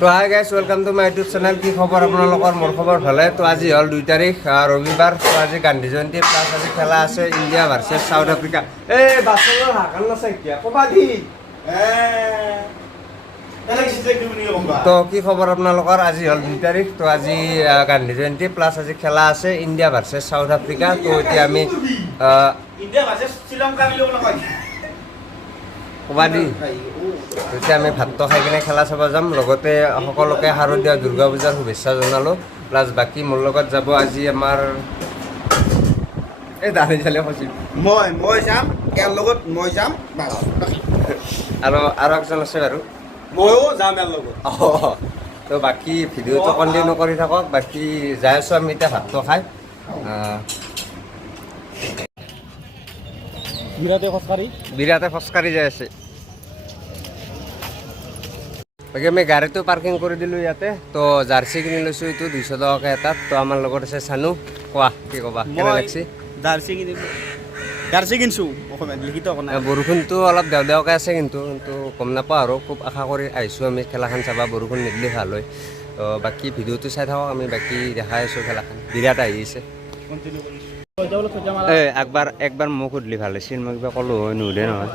তো hi guys, welcome to my YouTube channel. কি খবৰ আপোনালোকৰ? মোৰ খবৰ ভালে। তো আজি হ'ল 2 তাৰিখ ৰবিবাৰ। তো আজি গান্ধী জয়ন্তী প্লাছ আজি খেলা আছে ইণ্ডিয়া ভাৰ্চেছ চাউথ আফ্ৰিকা। এই বাছৰ হাকান নাছে এতিয়া ক'বা দি। তো কি খবৰ আপোনালোকৰ? আজি হ'ল 2 তাৰিখ। তো আজি গান্ধী জয়ন্তী প্লাছ আজি খেলা আছে ইণ্ডিয়া ভাৰ্চেছ চাউথ আফ্ৰিকা। তো এতিয়া আমি ইণ্ডিয়া ভাৰ্চেছ শ্ৰীলংকা ক'বা দি। এতিয়া আমি ভাতটো খাই কিনে খেলা চাব যাম। লগতে সকলোকে শাৰদীয় দুৰ্গা পূজাৰ শুভেচ্ছা জনালোঁ। প্লাছ বাকী মোৰ লগত যাব আজি আমাৰ এই দালি চালি কৈছিল মই যাম, ইয়াৰ লগত মই যাম আৰু একজন আছে বাৰু, ময়ো যাম ইয়াৰ লগত। তো বাকী ভিডিঅ'টো কণ্টিনিউ কৰি থাকক। বাকী যাই আছোঁ আমি এতিয়া ভাতটো খাই। বিৰাটে খোজকাঢ়ি যাই আছে। বাকী আমি গাড়ীটো পাৰ্কিং কৰি দিলোঁ ইয়াতে। তো জাৰ্চি কিনি লৈছোঁ, এইটো 200 টকাকৈ এটাত। তো আমাৰ লগত আছে চানু। কোৱা কি ক'বা, কেনে লাগছে? জাৰ্চি কিনছোঁ অসমীয়াত লিখিত বৰষুণটো অলপ দেও দেওকৈ আছে, কিন্তু গম নাপাওঁ আৰু। খুব আশা কৰি আহিছোঁ আমি খেলাখন চাবা, বৰষুণ নিদিলে ভাল হয়। তো বাকী ভিডিঅ'টো চাই থাকক, আমি বাকী দেখাই আছোঁ খেলাখন। বিৰাট আহি আছে। একবাৰ মোক সুধিলি ভাল আছিল, মই কিবা ক'লোঁ হয়, নুসুধে নহয়।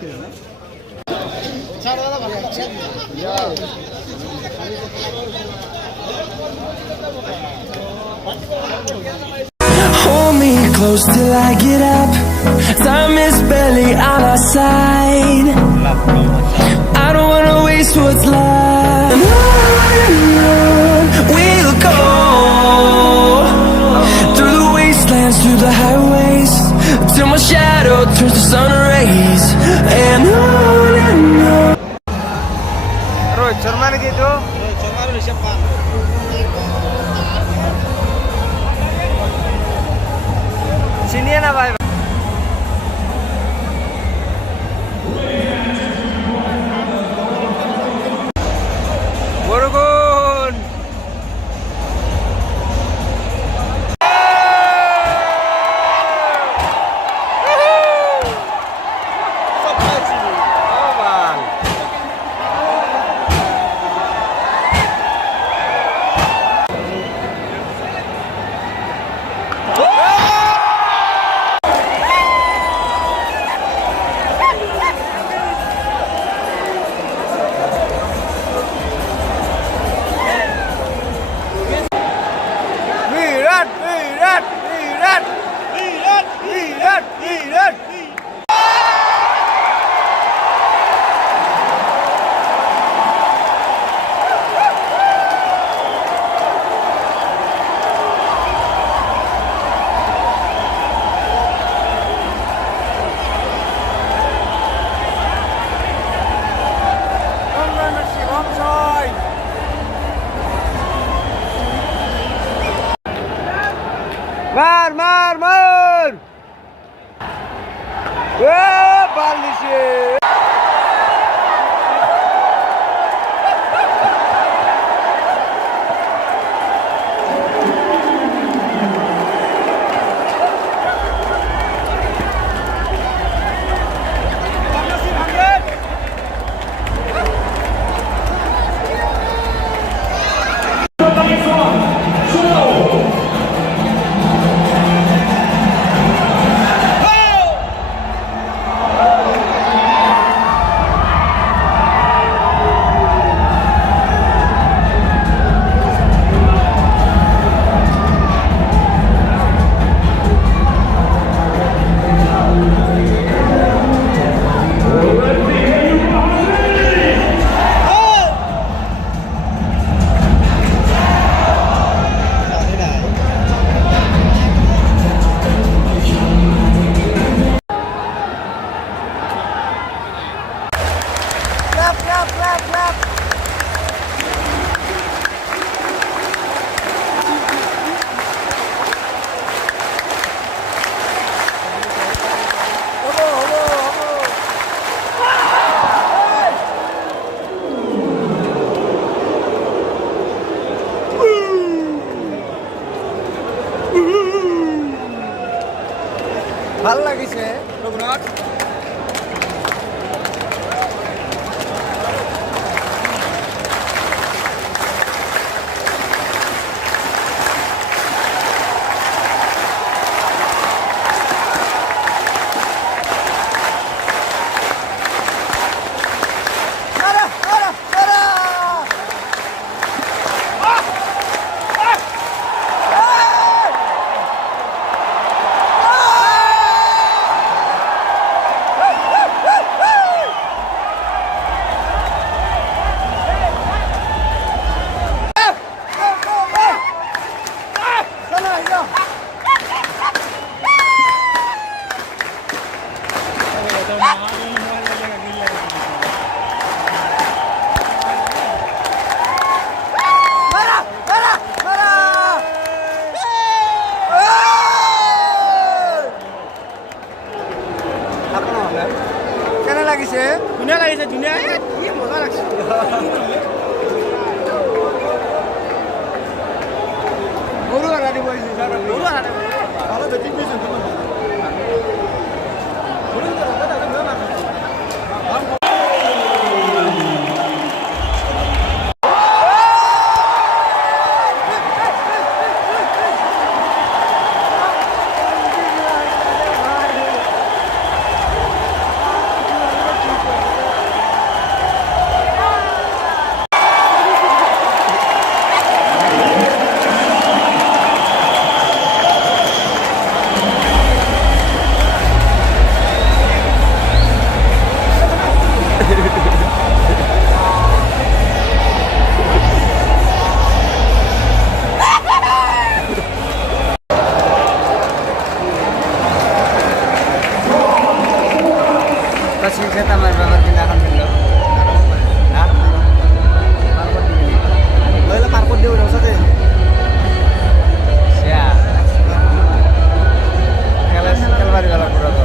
Hold me close till I get up. Time is barely on our side. I don't wanna waste what's left. On we'll go through the wastelands, through the highways, till my shadow turns to sun rays. And on Rohit Sharma ne gitu. Sini ya na bhai. Borukun. Mar! Balisi! কেনে লাগিছে ধুনীয়া লাগিছে ধুনীয়া কি মজা লাগিছে গৰু আনা দিব আহিছে Kasih saya tamar babar tindakan dulu. লৈ পাৰ্কত দিওঁ ওচৰতে Siap. Kelbari wala pura to.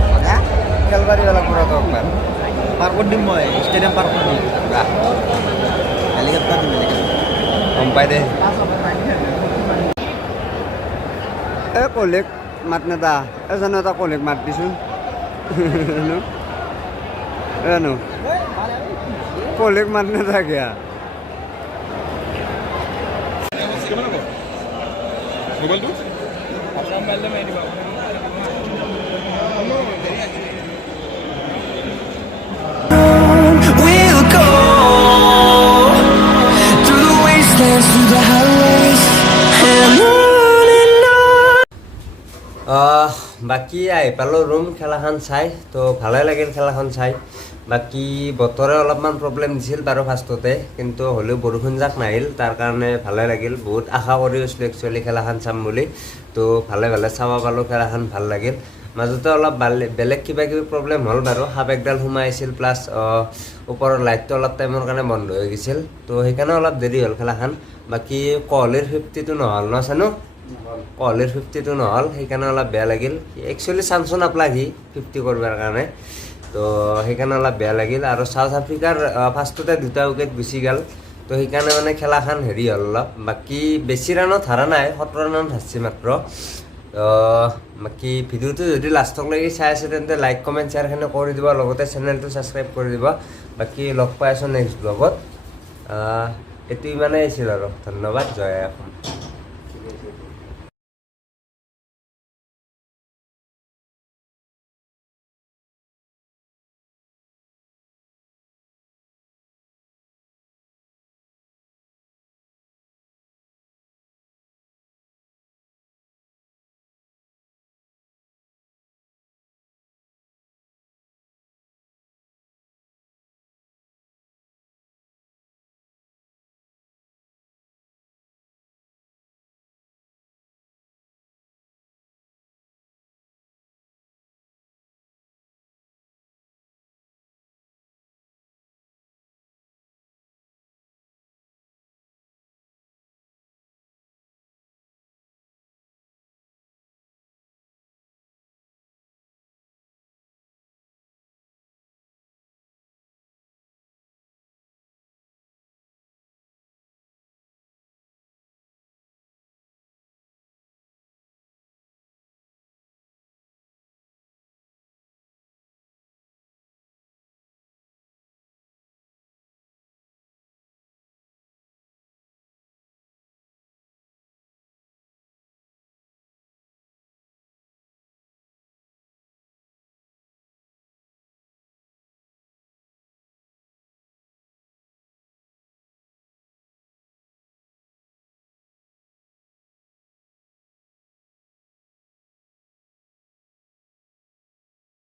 Kelbari wala pura to Akbar. পাৰ্কত দিম মই ষ্টেডিয়াম পাৰ্কত দিম Enggak. হেলিকপ্টাৰ দিম Ompai deh. Kolek mat neta. Sana ta kolek mat disun. No. No. Kolek mat neta kya? We'll go through the wastelands, through the highways, and on. বাকী আহি পালোঁ room খেলাখন চাই তো ভালে লাগিল খেলাখন চাই বাকী বতৰে অলপমান প্ৰব্লেম দিছিল বাৰু ফাৰ্ষ্টতে কিন্তু হ'লেও বৰষুণ যাক নাহিল তাৰ কাৰণে ভালে লাগিল বহুত আশা কৰি আছিলোঁ একচুৱেলি খেলাখন চাম বুলি তো ভালে চাব পালোঁ খেলাখন ভাল লাগিল মাজতে অলপ বেলেগ কিবা কিবি প্ৰব্লেম হ'ল বাৰু সাপ একডাল সোমাই আহিছিল প্লাছ ওপৰৰ লাইটটো অলপ টাইমৰ কাৰণে বন্ধ হৈ গৈছিল তো সেইকাৰণে অলপ দেৰি হ'ল খেলাখন বাকী কোহলিৰ 50টো নহ'ল ন চানো কোহলিৰ 50টো নহ'ল সেইকাৰণে অলপ বেয়া লাগিল একচুৱেলি চান্সো নাপালাক সি 50 কৰিবৰ কাৰণে তো সেইকাৰণে অলপ বেয়া লাগিল আৰু চাউথ আফ্ৰিকাৰ ফাৰ্ষ্টতে 2টা উইকেট গুচি গ'ল তো সেইকাৰণে মানে খেলাখন হেৰি হ'ল অলপ বাকী বেছি ৰানত হাৰা নাই 17 ৰানত হাৰছি মাত্ৰ বাকী ভিডিঅ'টো যদি লাষ্টলৈকে চাই আছে তেন্তে লাইক কমেণ্ট শ্বেয়াৰখিনি কৰি দিব লগতে চেনেলটো ছাবস্ক্ৰাইব কৰি দিব বাকী লগ পাই আছোঁ নেক্সট ব্লগত এইটো ইমানেই আছিল আৰু ধন্যবাদ জয় অসম